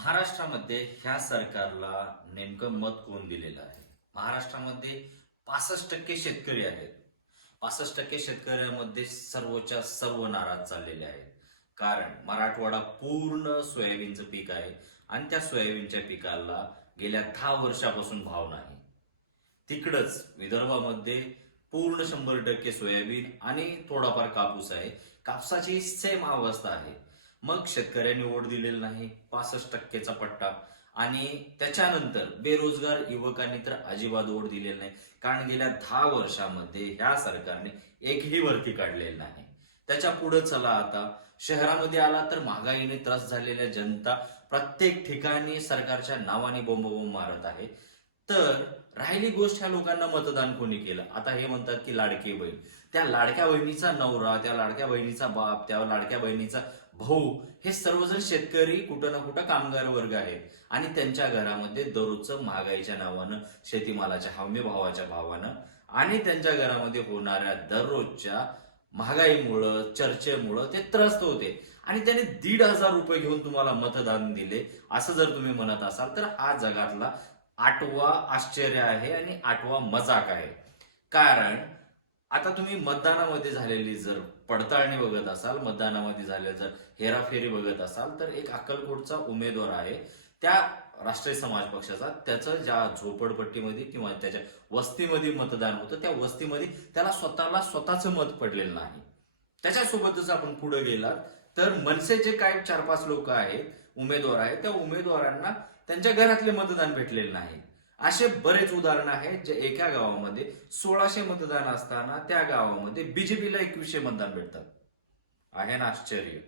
महाराष्ट्रामध्ये ह्या सरकारला नेमकं मत कोण दिलेलं आहे? महाराष्ट्रामध्ये पासष्ट टक्के शेतकरी आहेत. पासष्ट टक्के शेतकऱ्यामध्ये सर्वच्या सर्व नाराज चाललेले आहेत. कारण मराठवाडा पूर्ण सोयाबीनचं पीक आहे आणि त्या सोयाबीनच्या पिकाला गेल्या दहा वर्षापासून भाव नाही. तिकडच विदर्भामध्ये पूर्ण शंभर टक्के सोयाबीन आणि थोडाफार कापूस आहे. कापसाची सेम अवस्था आहे. मग शेतकऱ्यांनी ओढ दिलेला नाही पासष्ट टक्केचा पट्टा. आणि त्याच्यानंतर बेरोजगार युवकांनी तर अजिबात ओढ दिलेला नाही. कारण गेल्या दहा वर्षामध्ये ह्या सरकारने एकही भरती काढलेली नाही. त्याच्या पुढे चला आता. शहरामध्ये आला तर महागाईने त्रास झालेल्या जनता प्रत्येक ठिकाणी सरकारच्या नावाने बोंबबोंब मारत आहे. तर राहिली गोष्ट ह्या लोकांना मतदान कोणी केलं? आता हे म्हणतात की लाडकी बहीण. त्या लाडक्या बहिणीचा नवरा त्या लाडक्या बहिणीचा बाप त्या लाडक्या बहिणीचा भाऊ हे सर्वजण शेतकरी कुठं ना कुठं कामगार वर्ग आहेत आणि त्यांच्या घरामध्ये दररोजचं महागाईच्या नावानं शेतीमालाच्या हमी भावाच्या भावानं आणि त्यांच्या घरामध्ये होणाऱ्या दररोजच्या महागाईमुळं चर्चेमुळं ते त्रस्त होते. आणि त्याने दीड हजार रुपये घेऊन तुम्हाला मतदान दिले असं जर तुम्ही म्हणत असाल तर हा जगातला आठवा आश्चर्य आहे आणि आठवा मजाक आहे. कारण आता तुम्ही मतदानामध्ये झालेली जर पडताळणी बघत असाल मतदानामध्ये झालेली जर हेराफेरी बघत असाल तर एक अक्कलकोटचा उमेदवार आहे. त्या राष्ट्रीय समाज पक्षाचा त्याचं ज्या झोपडपट्टीमध्ये किंवा त्याच्या वस्तीमध्ये मतदान होतं त्या वस्तीमध्ये त्याला स्वतःला स्वतःचं मत पडलेलं नाही. त्याच्यासोबतच आपण पुढे गेलात. तर मनसे जे काय चार पाच लोक आहेत उमेदवार आहेत त्या उमेदवारांना त्यांच्या घरातले मतदान भेटलेले नाही. असे बरेच उदाहरण आहेत जे एका गावामध्ये सोळाशे मतदान असताना त्या गावामध्ये बीजेपीला एकवीसशे मतदान भेटतात आहे ना आश्चर्य?